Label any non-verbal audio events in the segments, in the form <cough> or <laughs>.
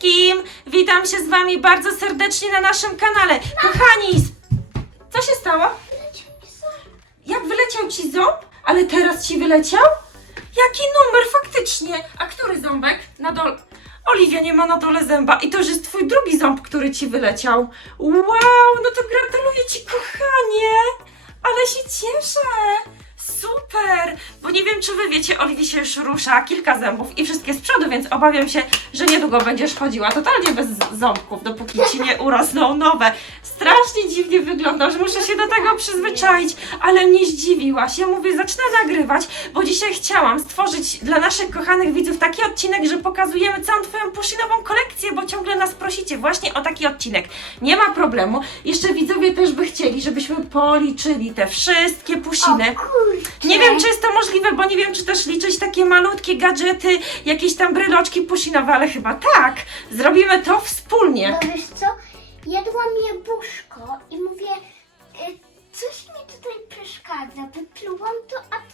wszystkim! Witam się z Wami bardzo serdecznie na naszym kanale. Kochani, co się stało? Jak wyleciał Ci ząb? Ale teraz Ci wyleciał? Jaki numer faktycznie? A który ząbek? Na dole. Oliwia nie ma na dole zęba i to już jest Twój drugi ząb, który Ci wyleciał. Wow, no to gratuluję Ci, kochanie! Ale się cieszę! Super! Bo nie wiem, czy wy wiecie, Oliwii się już rusza kilka zębów i wszystkie z przodu, więc obawiam się, że niedługo będziesz chodziła totalnie bez ząbków, dopóki ci nie urosną nowe. Strasznie dziwnie wyglądasz, muszę się do tego przyzwyczaić, ale mnie zdziwiłaś. Ja mówię, zacznę nagrywać, bo dzisiaj chciałam stworzyć dla naszych kochanych widzów taki odcinek, że pokazujemy całą twoją puszynową kolekcję, bo ciągle nas prosicie właśnie o taki odcinek. Nie ma problemu. Jeszcze widzowie też by chcieli, żebyśmy policzyli te wszystkie pusziny. kurczę. Nie wiem, czy jest to możliwe, bo nie wiem, czy też liczyć takie malutkie gadżety, jakieś tam bryloczki pusinowe, ale chyba tak. Zrobimy to wspólnie. No wiesz co, jadłam jabłuszko i mówię, e, coś mi tutaj przeszkadza. Wyplułam to, a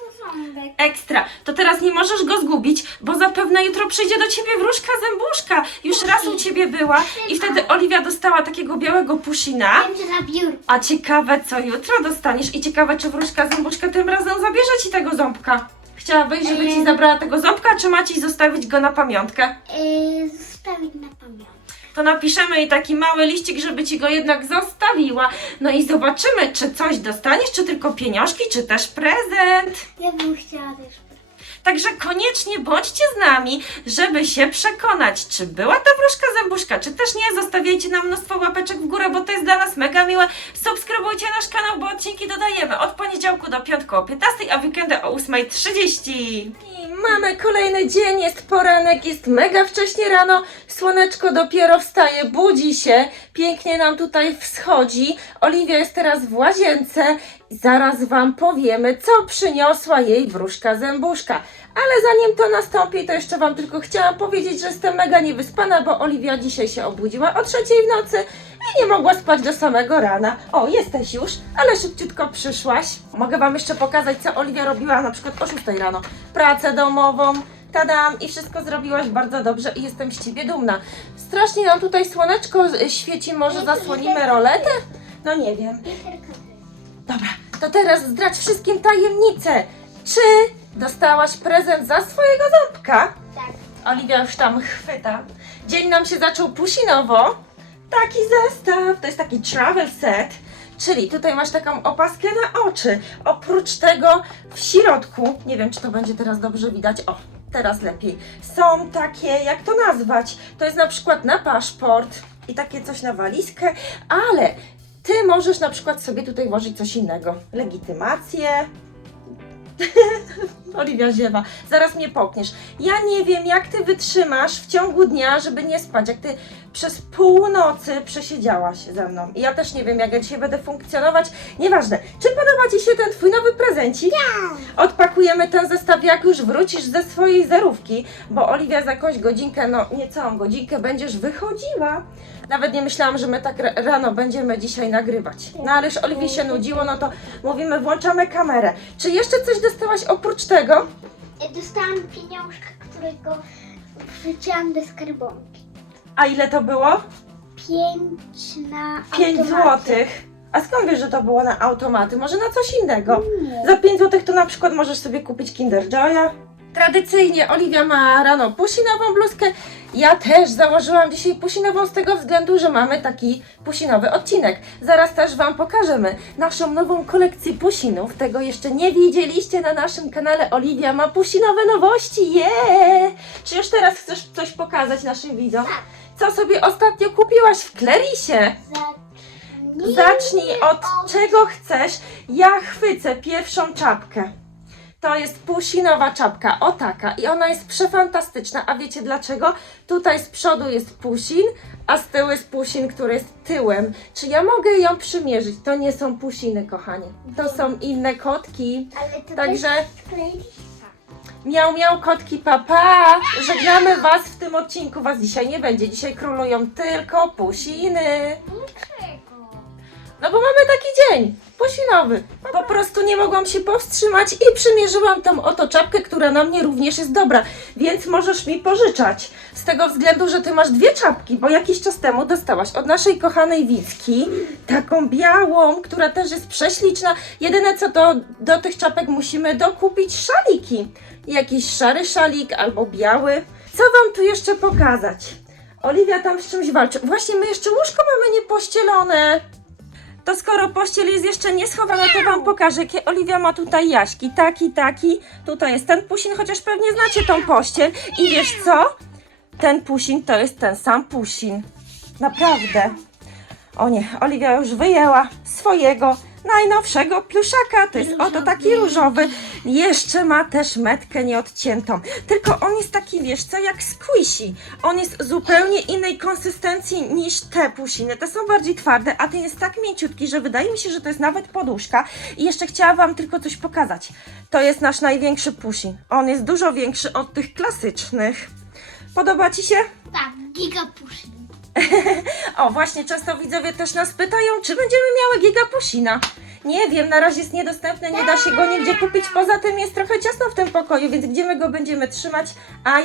Ekstra. To teraz nie możesz go zgubić, bo zapewne jutro przyjdzie do ciebie wróżka zębuszka. Już raz u ciebie była i wtedy Oliwia dostała takiego białego pusina. Na. A ciekawe, co jutro dostaniesz i ciekawe, czy wróżka zębuszka tym razem zabierze ci tego ząbka. Chciałabyś, żeby ci zabrała tego ząbka, czy ma ci zostawić go na pamiątkę? E, zostawić na pamiątkę. To napiszemy jej taki mały liścik, żeby ci go jednak zostawiła. No i zobaczymy, czy coś dostaniesz, czy tylko pieniążki, czy też prezent. Ja bym chciała też. Także koniecznie bądźcie z nami, żeby się przekonać, czy była ta wróżka zębuszka, czy też nie. Zostawiajcie nam mnóstwo łapeczek w górę, bo to jest dla nas mega miłe. Subskrybujcie nasz kanał, bo odcinki dodajemy od poniedziałku do piątku o 15, a weekendy o 8.30. I mamy kolejny dzień, jest poranek, jest mega wcześnie rano, słoneczko dopiero wstaje, budzi się, pięknie nam tutaj wschodzi. Oliwia jest teraz w łazience zaraz Wam powiemy, co przyniosła jej wróżka zębuszka. Ale zanim to nastąpi, to jeszcze Wam tylko chciałam powiedzieć, że jestem mega niewyspana, bo Oliwia dzisiaj się obudziła o trzeciej w nocy i nie mogła spać do samego rana. O, jesteś już, ale szybciutko przyszłaś. Mogę Wam jeszcze pokazać, co Oliwia robiła na przykład o 6 rano. Pracę domową, tadam i wszystko zrobiłaś bardzo dobrze i jestem z Ciebie dumna. Strasznie nam tutaj słoneczko świeci, może zasłonimy roletę? No nie wiem. Dobra, to teraz zdradź wszystkim tajemnicę. Czy dostałaś prezent za swojego ząbka? Tak. Oliwia już tam chwyta. Dzień nam się zaczął pusinowo. Taki zestaw, to jest taki travel set. Czyli tutaj masz taką opaskę na oczy. Oprócz tego w środku, nie wiem czy to będzie teraz dobrze widać, o, teraz lepiej. Są takie, jak to nazwać? To jest na przykład na paszport i takie coś na walizkę, ale ty możesz na przykład sobie tutaj włożyć coś innego. Legitymację, <laughs> Oliwia ziewa, zaraz mnie pokniesz. Ja nie wiem, jak ty wytrzymasz w ciągu dnia, żeby nie spać, jak ty przez północy przesiedziałaś ze mną. I ja też nie wiem, jak ja dzisiaj będę funkcjonować. Nieważne. Czy podoba ci się ten twój nowy prezencik? Odpakujemy ten zestaw, jak już wrócisz ze swojej zerówki, bo Oliwia za jakąś godzinkę, no niecałą godzinkę będziesz wychodziła. Nawet nie myślałam, że my tak ra- rano będziemy dzisiaj nagrywać. No ale już Oliwii się nudziło, no to mówimy, włączamy kamerę. Czy jeszcze coś dostałaś oprócz tego? E, Dostałam pieniążka, którego wrzuciłam do skarbonki. A ile to było? Pięć na 5 automacie. złotych. A skąd wiesz, że to było na automaty? Może na coś innego? Nie. Za 5 złotych to na przykład możesz sobie kupić Kinder Joya. Tradycyjnie Oliwia ma rano pusinową bluzkę. Ja też założyłam dzisiaj pusinową z tego względu, że mamy taki pusinowy odcinek. Zaraz też Wam pokażemy naszą nową kolekcję pusinów. Tego jeszcze nie widzieliście na naszym kanale. Oliwia ma pusinowe nowości. Yeah! Czy już teraz chcesz coś pokazać naszym widzom? Co sobie ostatnio kupiłaś w Klerisie? Zacznij, Zacznij od czego chcesz. Ja chwycę pierwszą czapkę. To jest pusinowa czapka, o taka. I ona jest przefantastyczna. A wiecie dlaczego? Tutaj z przodu jest pusin, a z tyłu jest pusin, który jest tyłem. Czy ja mogę ją przymierzyć? To nie są pusiny, kochani. To są inne kotki. Ale to Także miał, miał kotki, papa. Żegnamy Was w tym odcinku. Was dzisiaj nie będzie. Dzisiaj królują tylko pusiny. Dlaczego? No bo mamy taki dzień, pusinowy. Po prostu nie mogłam się powstrzymać i przymierzyłam tą oto czapkę, która na mnie również jest dobra, więc możesz mi pożyczać. Z tego względu, że ty masz dwie czapki, bo jakiś czas temu dostałaś od naszej kochanej Wicki taką białą, która też jest prześliczna. Jedyne co to do tych czapek musimy dokupić szaliki. Jakiś szary szalik albo biały. Co wam tu jeszcze pokazać? Oliwia tam z czymś walczy. Właśnie my jeszcze łóżko mamy niepościelone. To skoro pościel jest jeszcze nie schowana, to wam pokażę, jakie Oliwia ma tutaj jaśki. Taki, taki. Tutaj jest ten pusin, chociaż pewnie znacie tą pościel. I wiesz co? Ten pusin to jest ten sam pusin. Naprawdę. O nie, Oliwia już wyjęła swojego najnowszego pluszaka. To jest oto taki różowy. Jeszcze ma też metkę nieodciętą. Tylko on jest taki, wiesz co, jak squishy. On jest zupełnie innej konsystencji niż te pusiny. Te są bardziej twarde, a ten jest tak mięciutki, że wydaje mi się, że to jest nawet poduszka. I jeszcze chciałam Wam tylko coś pokazać. To jest nasz największy pusin. On jest dużo większy od tych klasycznych. Podoba Ci się? Tak, gigapuszyn. <laughs> O, właśnie często widzowie też nas pytają, czy będziemy miały gigapusina. Nie wiem, na razie jest niedostępny, nie da się go nigdzie kupić. Poza tym jest trochę ciasno w tym pokoju, więc gdzie my go będziemy trzymać?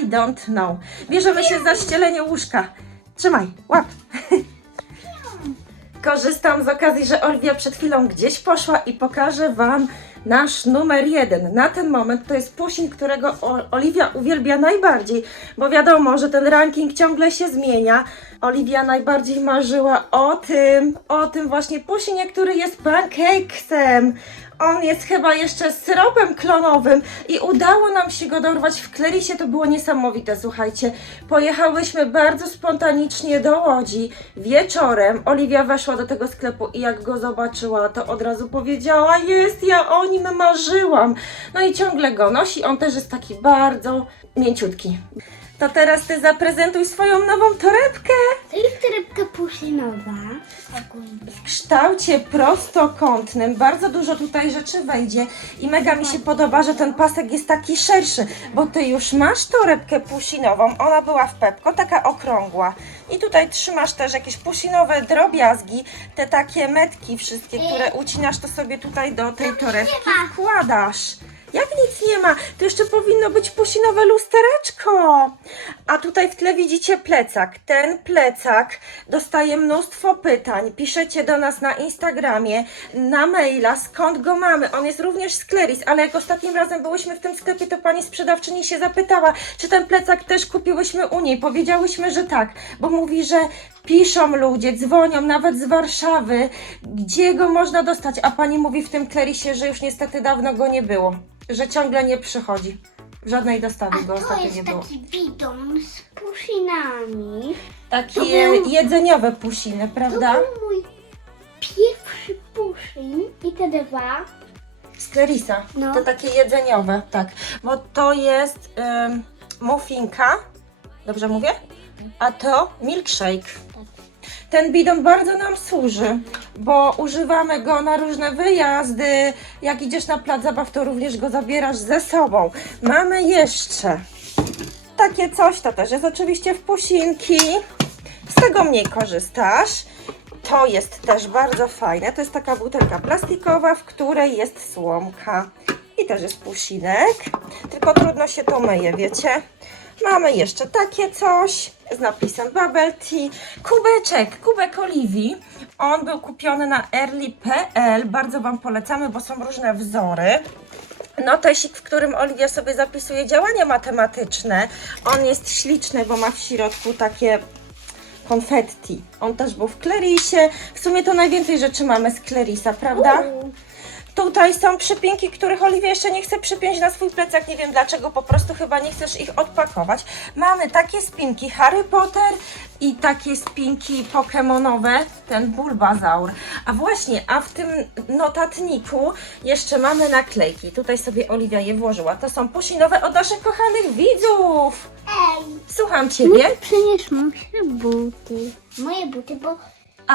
I don't know. Bierzemy się za ścielenie łóżka. Trzymaj, łap. <laughs> Korzystam z okazji, że Oliwia przed chwilą gdzieś poszła i pokażę Wam nasz numer jeden. Na ten moment to jest pusin, którego Oliwia uwielbia najbardziej, bo wiadomo, że ten ranking ciągle się zmienia. Oliwia najbardziej marzyła o tym, o tym właśnie pusinie, który jest pancakesem. On jest chyba jeszcze syropem klonowym i udało nam się go dorwać w Klerisie. To było niesamowite, słuchajcie. Pojechałyśmy bardzo spontanicznie do Łodzi wieczorem. Oliwia weszła do tego sklepu i jak go zobaczyła, to od razu powiedziała: Jest, ja o nim marzyłam. No i ciągle go nosi. On też jest taki bardzo mięciutki. To teraz ty zaprezentuj swoją nową torebkę. To jest torebka puszynowa. Ogólnie. w kształcie prostokątnym. Bardzo dużo tutaj rzeczy wejdzie i mega mi się podoba, że ten pasek jest taki szerszy, bo ty już masz torebkę pusinową. Ona była w Pepko, taka okrągła. I tutaj trzymasz też jakieś pusinowe drobiazgi, te takie metki wszystkie, które ucinasz, to sobie tutaj do tej torebki wkładasz. Jak nic nie ma, to jeszcze powinno być pusinowe lustereczko. A tutaj w tle widzicie plecak. Ten plecak dostaje mnóstwo pytań. Piszecie do nas na Instagramie, na maila, skąd go mamy. On jest również z Kleris, ale jak ostatnim razem byłyśmy w tym sklepie, to pani sprzedawczyni się zapytała, czy ten plecak też kupiłyśmy u niej. Powiedziałyśmy, że tak, bo mówi, że piszą ludzie, dzwonią nawet z Warszawy, gdzie go można dostać, a pani mówi w tym Klerisie, że już niestety dawno go nie było, że ciągle nie przychodzi. Żadnej dostawy go A to ostatnio jest nie było. taki bidon z puszynami. Takie był- jedzeniowe pusiny, To prawda? był mój pierwszy puszyn i te dwa. Z Clarisa. No. To takie jedzeniowe, tak. Bo to jest ym, muffinka, dobrze mówię? A to milkshake. Ten bidon bardzo nam służy, bo używamy go na różne wyjazdy. Jak idziesz na plac zabaw, to również go zabierasz ze sobą. Mamy jeszcze takie coś, to też jest oczywiście w pusinki. Z tego mniej korzystasz. To jest też bardzo fajne. To jest taka butelka plastikowa, w której jest słomka. I też jest pusinek. Tylko trudno się to myje, wiecie? Mamy jeszcze takie coś z napisem Bubble Tea. Kubeczek, kubek oliwii. On był kupiony na early.pl. Bardzo Wam polecamy, bo są różne wzory. Notesik, w którym Oliwia sobie zapisuje działania matematyczne. On jest śliczny, bo ma w środku takie konfetti. On też był w Clarisie. W sumie to najwięcej rzeczy mamy z Clarisa, prawda? U. Tutaj są przypinki, których Oliwia jeszcze nie chce przypiąć na swój plecak. Nie wiem dlaczego, po prostu chyba nie chcesz ich odpakować. Mamy takie spinki Harry Potter i takie spinki pokemonowe, ten Bulbazaur. A właśnie, a w tym notatniku jeszcze mamy naklejki. Tutaj sobie Oliwia je włożyła. To są pusinowe od naszych kochanych widzów. Ej, Słucham Ciebie. przynieś mu się buty. Moje buty, bo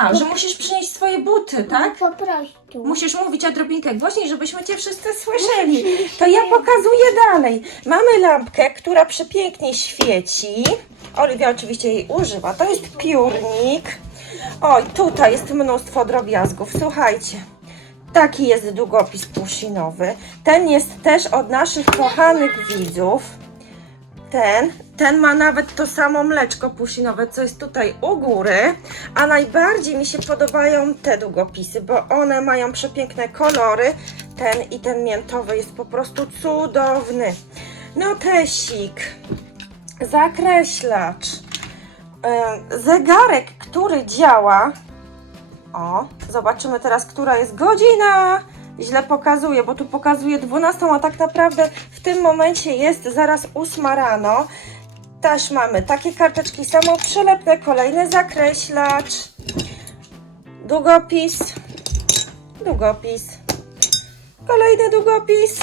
A, że musisz przynieść swoje buty, tak? po prostu. Musisz mówić odrobinkę głośniej, żebyśmy Cię wszyscy słyszeli. To ja pokazuję dalej. Mamy lampkę, która przepięknie świeci. Oliwia oczywiście jej używa. To jest piórnik. Oj, tutaj jest mnóstwo drobiazgów. Słuchajcie, taki jest długopis pusinowy. Ten jest też od naszych kochanych widzów. Ten, ten ma nawet to samo mleczko pusinowe, co jest tutaj u góry, a najbardziej mi się podobają te długopisy, bo one mają przepiękne kolory. Ten i ten miętowy jest po prostu cudowny. Notesik, zakreślacz, e, zegarek, który działa. O, zobaczymy teraz, która jest godzina. Źle pokazuje, bo tu pokazuje 12, a tak naprawdę w tym momencie jest zaraz 8 rano. Też mamy takie karteczki samoprzylepne, kolejny zakreślacz, długopis, długopis, kolejny długopis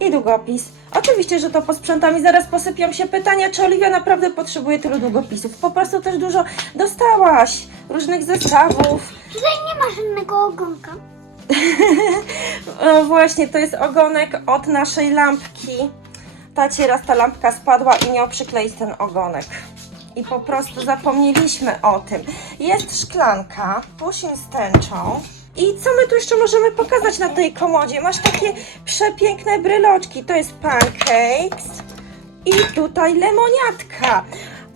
i długopis. Oczywiście, że to posprzątam i zaraz posypią się pytania, czy Oliwia naprawdę potrzebuje tylu długopisów. Po prostu też dużo dostałaś różnych zestawów. Tutaj nie ma żadnego ogonka. <laughs> No właśnie, to jest ogonek od naszej lampki. Tacie raz ta lampka spadła i miał przykleić ten ogonek. I po prostu zapomnieliśmy o tym. Jest szklanka, pusin z tęczą. I co my tu jeszcze możemy pokazać na tej komodzie? Masz takie przepiękne bryloczki. To jest pancakes i tutaj lemoniatka.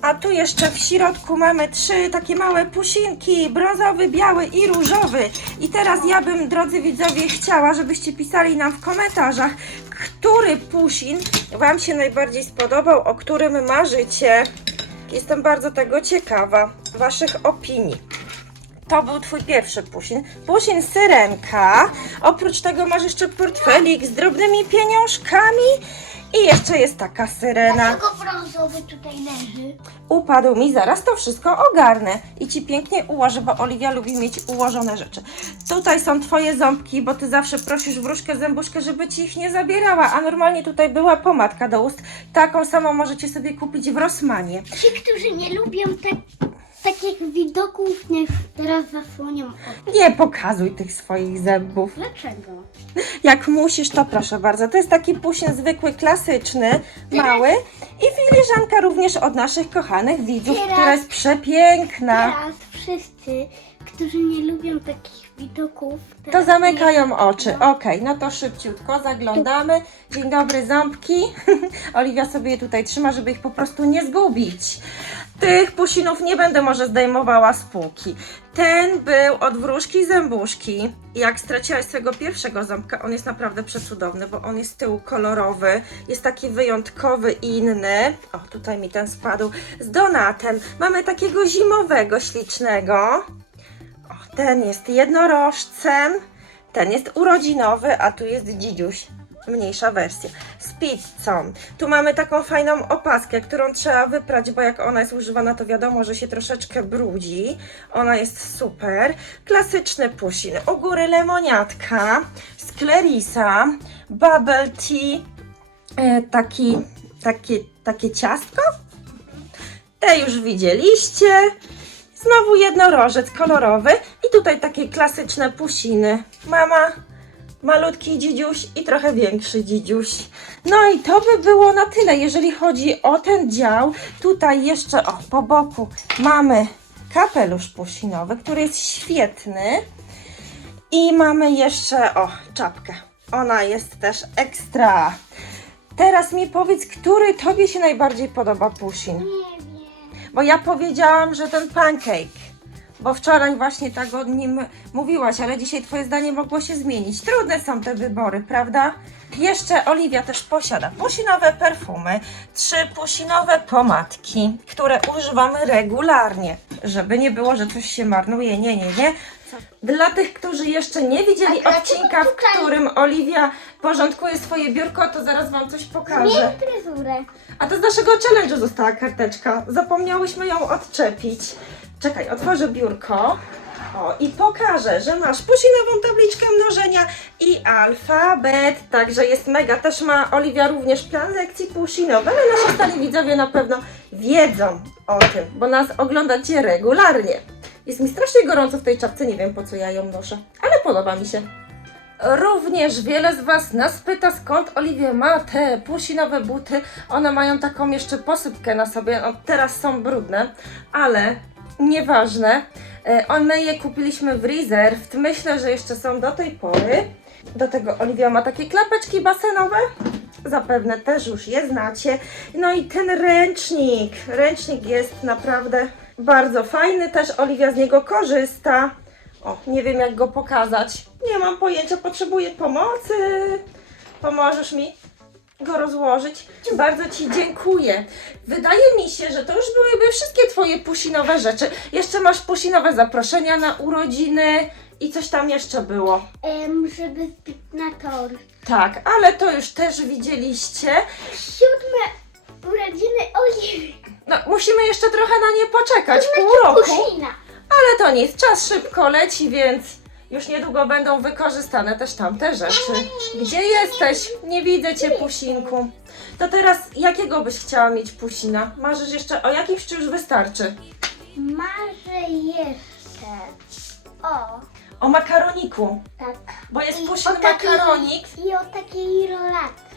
A tu jeszcze w środku mamy trzy takie małe pusinki, brązowy, biały i różowy. I teraz ja bym, drodzy widzowie, chciała, żebyście pisali nam w komentarzach, który pusin Wam się najbardziej spodobał, o którym marzycie. Jestem bardzo tego ciekawa, Waszych opinii. To był Twój pierwszy pusin. Pusin syrenka. Oprócz tego masz jeszcze portfelik z drobnymi pieniążkami. I jeszcze jest taka syrena. Tutaj leży? Upadł mi, zaraz to wszystko ogarnę i Ci pięknie ułożę, bo Oliwia lubi mieć ułożone rzeczy. Tutaj są Twoje ząbki, bo Ty zawsze prosisz wróżkę zębuszkę, żeby Ci ich nie zabierała, a normalnie tutaj była pomadka do ust. Taką samą możecie sobie kupić w Rossmanie. Ci, którzy nie lubią tak, takich widoków, niech teraz zasłonią oczy. Nie pokazuj tych swoich zębów. Dlaczego? Jak musisz, to proszę bardzo. To jest taki pusin zwykły, klasyczny, mały i filiżanka również od naszych kochanych widzów, Teraz- która jest przepiękna. Teraz wszyscy, którzy nie lubią takich widoków, To zamykają oczy. Okej, no to szybciutko zaglądamy. Dzień dobry, ząbki. <laughs> Oliwia sobie je tutaj trzyma, żeby ich po prostu nie zgubić. Tych pusinów nie będę może zdejmowała z półki. Ten był od wróżki zębuszki. Jak straciłaś swojego pierwszego ząbka, on jest naprawdę przecudowny, bo on jest z tyłu kolorowy, jest taki wyjątkowy, inny. O, tutaj mi ten spadł. Z donatem. Mamy takiego zimowego, ślicznego. Ten jest jednorożcem, ten jest urodzinowy, a tu jest dzidziuś. Mniejsza wersja. Z pizzą. Tu mamy taką fajną opaskę, którą trzeba wyprać, bo jak ona jest używana, to wiadomo, że się troszeczkę brudzi. Ona jest super. Klasyczny pusin. U góry lemoniatka. Z. Bubble tea. E, taki, takie, takie ciastko. Te już widzieliście. Znowu jednorożec kolorowy i tutaj takie klasyczne pusiny. Mama, malutki dzidziuś i trochę większy dzidziuś. No i to by było na tyle, jeżeli chodzi o ten dział. Tutaj jeszcze, o, po boku mamy kapelusz pusinowy, który jest świetny. I mamy jeszcze, o, czapkę. Ona jest też ekstra. Teraz mi powiedz, który tobie się najbardziej podoba pusin? Bo ja powiedziałam, że ten pancake. Bo wczoraj właśnie tak o nim mówiłaś, ale dzisiaj twoje zdanie mogło się zmienić. Trudne są te wybory, prawda? Jeszcze Oliwia też posiada pusinowe perfumy, trzy pusinowe pomadki, które używamy regularnie, żeby nie było, że coś się marnuje. Nie, nie, nie. Dla tych, którzy jeszcze nie widzieli A dlaczego odcinka, w którym Oliwia porządkuje swoje biurko, to zaraz Wam coś pokażę. Zmień fryzurę. A to z naszego challenge'u została karteczka. Zapomniałyśmy ją odczepić. Czekaj, otworzę biurko. O, i pokażę, że masz pusinową tabliczkę mnożenia i alfabet, także jest mega. Też ma Oliwia również plan lekcji pusinowy, ale nasi stali widzowie na pewno wiedzą o tym, bo nas oglądacie regularnie. Jest mi strasznie gorąco w tej czapce, nie wiem po co ja ją noszę, ale podoba mi się. Również wiele z Was nas pyta, skąd Oliwia ma te pusinowe buty. One mają taką jeszcze posypkę na sobie. No, teraz są brudne, ale Nieważne. E, o, My je kupiliśmy w Reserved. Myślę, że jeszcze są do tej pory. Do tego Oliwia ma takie klapeczki basenowe. Zapewne też już je znacie. No i ten ręcznik. Ręcznik jest naprawdę bardzo fajny. Też Oliwia z niego korzysta. O, nie wiem jak go pokazać. Nie mam pojęcia, potrzebuję pomocy. Pomożesz mi go rozłożyć? Bardzo Ci dziękuję. Wydaje mi się, że to już byłyby wszystkie Twoje pusinowe rzeczy. Jeszcze masz pusinowe zaproszenia na urodziny i coś tam jeszcze było. Em, żeby zbić na tor. Tak, ale to już też widzieliście. Siódme urodziny Oliwy. No, musimy jeszcze trochę na nie poczekać, pół roku. Ale to nic, czas szybko leci, więc już niedługo będą wykorzystane też tamte rzeczy. Gdzie jesteś? Nie widzę cię, pusinku. To teraz jakiego byś chciała mieć pusina? Marzysz jeszcze o jakimś, czy już wystarczy? Marzę jeszcze. O, O makaroniku, tak. bo jest pusin o takiej- makaronik. I o takiej rolatce.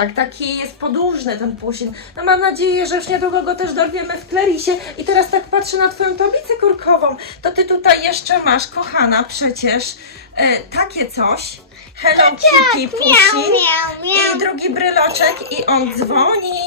Tak, taki jest podłużny ten pusin. No mam nadzieję, że już niedługo go też dorwiemy w Klerisie. I teraz tak patrzę na twoją tablicę kurkową. To ty tutaj jeszcze masz, kochana, przecież e, takie coś. Hello Kitty pusin. I drugi bryloczek i on dzwoni.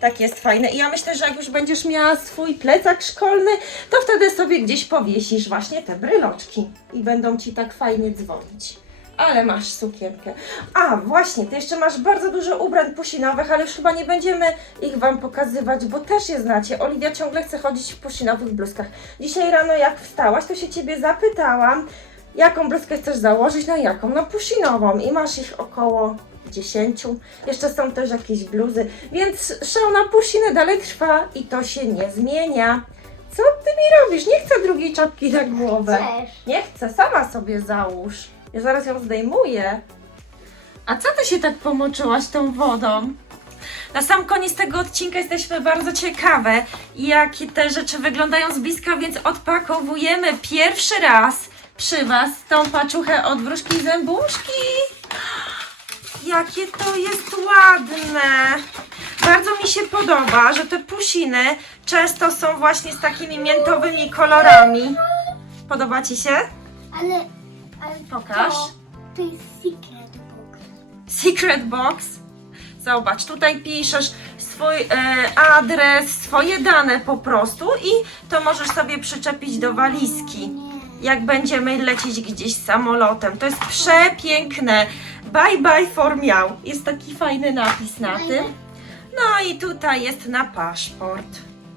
Tak jest fajne. I ja myślę, że jak już będziesz miała swój plecak szkolny, to wtedy sobie gdzieś powiesisz właśnie te bryloczki. I będą ci tak fajnie dzwonić. Ale masz sukienkę. A, właśnie, ty jeszcze masz bardzo dużo ubrań pusinowych, ale już chyba nie będziemy ich wam pokazywać, bo też je znacie. Oliwia ciągle chce chodzić w pusinowych bluzkach. Dzisiaj rano jak wstałaś, to się ciebie zapytałam, jaką bluzkę chcesz założyć, na jaką? Na pusinową i masz ich około 10. Jeszcze są też jakieś bluzy, więc szał na pusiny dalej trwa i to się nie zmienia. Co ty mi robisz? Nie chcę drugiej czapki na głowę. Chcesz? Nie chcę, sama sobie załóż. Ja zaraz ją zdejmuję. A co ty się tak pomoczyłaś tą wodą? Na sam koniec tego odcinka jesteśmy bardzo ciekawe, jakie te rzeczy wyglądają z bliska, więc odpakowujemy pierwszy raz przy Was tą paczuchę od wróżki i zębuszki. Jakie to jest ładne! Bardzo mi się podoba, że te pusiny często są właśnie z takimi miętowymi kolorami. Podoba Ci się? Ale, ale Pokaż. To, to jest secret book. Secret Box. Zobacz, tutaj piszesz swój e, adres, swoje dane po prostu i to możesz sobie przyczepić do walizki. Nie. Jak będziemy lecieć gdzieś samolotem. To jest przepiękne. Bye bye for miał. Jest taki fajny napis na tym. No i tutaj jest na paszport.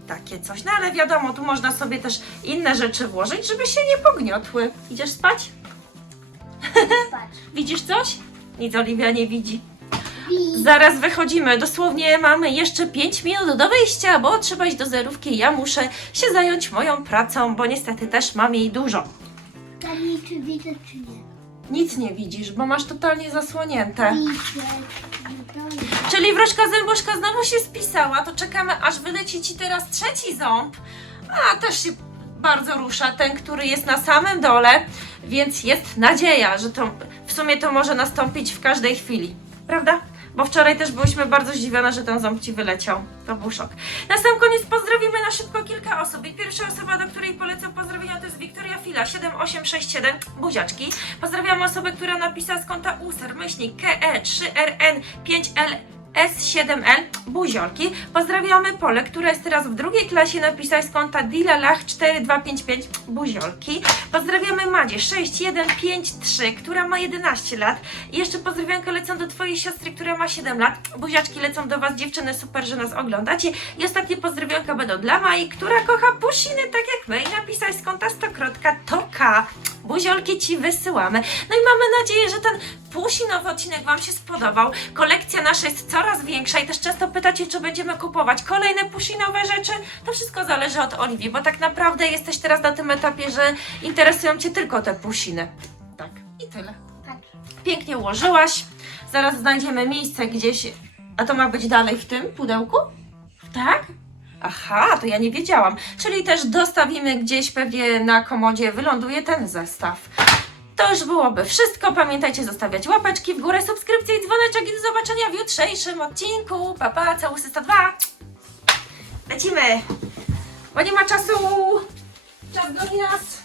Takie coś. No ale wiadomo, tu można sobie też inne rzeczy włożyć, żeby się nie pogniotły. Idziesz spać? Patrz. <laughs> Widzisz coś? Nic Oliwia nie widzi. Wi- Zaraz wychodzimy. Dosłownie mamy jeszcze 5 minut do wyjścia, bo trzeba iść do zerówki. Ja muszę się zająć moją pracą, bo niestety też mam jej dużo. Czy widzę, czy nie? Nic nie widzisz, bo masz totalnie zasłonięte. Widzę. Czyli wróżka zębuszka znowu się spisała, to czekamy aż wyleci ci teraz trzeci ząb. A też się bardzo rusza ten, który jest na samym dole, więc jest nadzieja, że to w sumie to może nastąpić w każdej chwili. Prawda? Bo wczoraj też byłyśmy bardzo zdziwione, że ten ząb ci wyleciał. To był szok. Na sam koniec pozdrowimy na szybko kilka osób. I pierwsza osoba, do której polecę pozdrowienia, to jest Wiktoria Fila 7867 Buziaczki. Pozdrawiam osobę, która napisała z konta user myślnik KE 3RN 5L S7L Buziolki. Pozdrawiamy Pole, która jest teraz w drugiej klasie napisała z konta Dilalach 4255 Buziolki. Pozdrawiamy Madzie 6153, która ma 11 lat. I jeszcze pozdrowionka lecą do Twojej siostry, która ma 7 lat. Buziaczki lecą do Was, dziewczyny, super, że nas oglądacie. I ostatnie pozdrowionka będą dla Mai, która kocha pusiny, tak jak my. I napisać z konta stokrotka Toka. Buziolki Ci wysyłamy. No i mamy nadzieję, że ten pusinowy odcinek Wam się spodobał. Kolekcja nasza jest coraz większa i też często pytacie, czy będziemy kupować kolejne pusinowe rzeczy. To wszystko zależy od Oliwii, bo tak naprawdę jesteś teraz na tym etapie, że interesują Cię tylko te pusiny. Tak, i tyle. Patrz. Pięknie ułożyłaś. Zaraz znajdziemy miejsce gdzieś. A to ma być dalej w tym pudełku? Tak? Aha, to ja nie wiedziałam. Czyli też dostawimy gdzieś pewnie na komodzie, wyląduje ten zestaw. To już byłoby wszystko. Pamiętajcie zostawiać łapeczki w górę, subskrypcje i dzwoneczek i do zobaczenia w jutrzejszym odcinku. Pa, pa, całusy 102. Lecimy. bo nie ma czasu. Czas goni nas.